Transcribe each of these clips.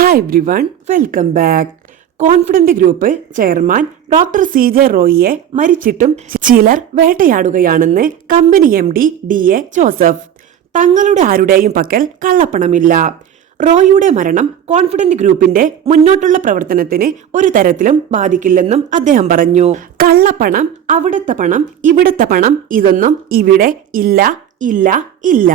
Hi everyone welcome back confident group chairman doctor C J റോയിയെ മരിച്ചിട്ടും ചിലർ വേട്ടയാടുകയാണെന്ന് company M D D A Joseph തങ്ങളുടെ ആരുടെയും പക്കൽ കള്ളപ്പണമില്ല. റോയിയുടെ മരണം കോൺഫിഡന്റ് ഗ്രൂപ്പിന്റെ മുന്നോട്ടുള്ള പ്രവർത്തനത്തിന് ഒരു തരത്തിലും ബാധിക്കില്ലെന്നും അദ്ദേഹം പറഞ്ഞു. കള്ളപ്പണം അവിടുത്തെ പണം ഇവിടുത്തെ പണം ഇതൊന്നും ഇവിടെ ഇല്ല ഇല്ല ഇല്ല.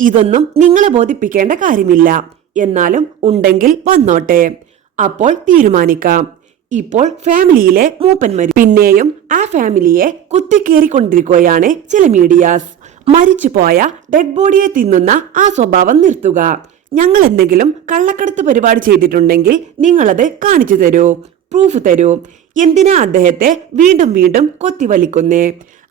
ഇതൊന്നും നിങ്ങളെ ബോധിപ്പിക്കേണ്ട കാര്യമില്ല. എന്നാലും ഉണ്ടെങ്കിൽ വന്നോട്ടെ. അപ്പോൾ തീരുമാനിക്കാം. ഇപ്പോൾ ഫാമിലിയിലെ മൂപ്പന്മാര് പിന്നെയും ആ ഫാമിലിയെ കുത്തിക്കേറിക്കൊണ്ടിരിക്കുകയാണ് ചില മീഡിയാസ്. മരിച്ചുപോയ ഡെഡ് ബോഡിയെ തിന്നുന്ന ആ സ്വഭാവം നിർത്തുക. ഞങ്ങൾ എന്തെങ്കിലും കള്ളക്കടത്ത് പരിപാടി ചെയ്തിട്ടുണ്ടെങ്കിൽ നിങ്ങളത് കാണിച്ചു തരൂ. പ്രൂഫ് തരൂ. എന്തിനാ അദ്ദേഹത്തെ വീണ്ടും വീണ്ടും കൊത്തിവലിക്കുന്നേ?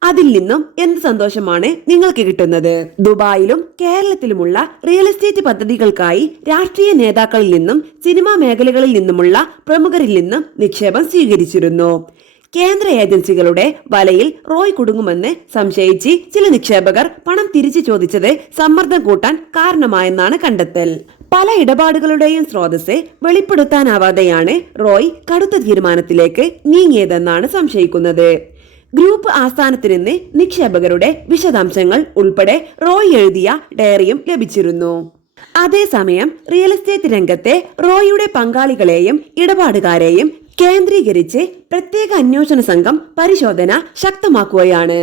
അതിൽ നിന്നും എന്ത് സന്തോഷമാണ് നിങ്ങൾക്ക് കിട്ടുന്നത്? ദുബായിലും കേരളത്തിലുമുള്ള റിയൽ എസ്റ്റേറ്റ് പദ്ധതികൾക്കായി രാഷ്ട്രീയ നേതാക്കളിൽ നിന്നും സിനിമാ മേഖലകളിൽ നിന്നുമുള്ള പ്രമുഖരിൽ നിന്നും നിക്ഷേപം സ്വീകരിച്ചിരുന്നു. കേന്ദ്ര ഏജൻസികളുടെ വലയിൽ റോയ് കുടുങ്ങുമെന്ന് സംശയിച്ച് ചില നിക്ഷേപകർ പണം തിരിച്ചു ചോദിച്ചത് സമ്മർദ്ദം കൂട്ടാൻ കാരണമായെന്നാണ് കണ്ടെത്തൽ. പല ഇടപാടുകളുടെയും സ്രോതസ് വെളിപ്പെടുത്താനാവാതെയാണ് റോയ് കടുത്ത തീരുമാനത്തിലേക്ക് നീങ്ങിയതെന്നാണ് സംശയിക്കുന്നത്. ഗ്രൂപ്പ് ആസ്ഥാനത്ത് നിന്ന് നിക്ഷേപകരുടെ വിശദാംശങ്ങൾ ഉൾപ്പെടെ റോയ് എഴുതിയ ഡയറിയും ലഭിച്ചിരുന്നു. അതേസമയം റിയൽ എസ്റ്റേറ്റ് രംഗത്തെ റോയിയുടെ പങ്കാളികളെയും ഇടപാടുകാരെയും കേന്ദ്രീകരിച്ച് പ്രത്യേക അന്വേഷണ സംഘം പരിശോധന ശക്തമാക്കുകയാണ്.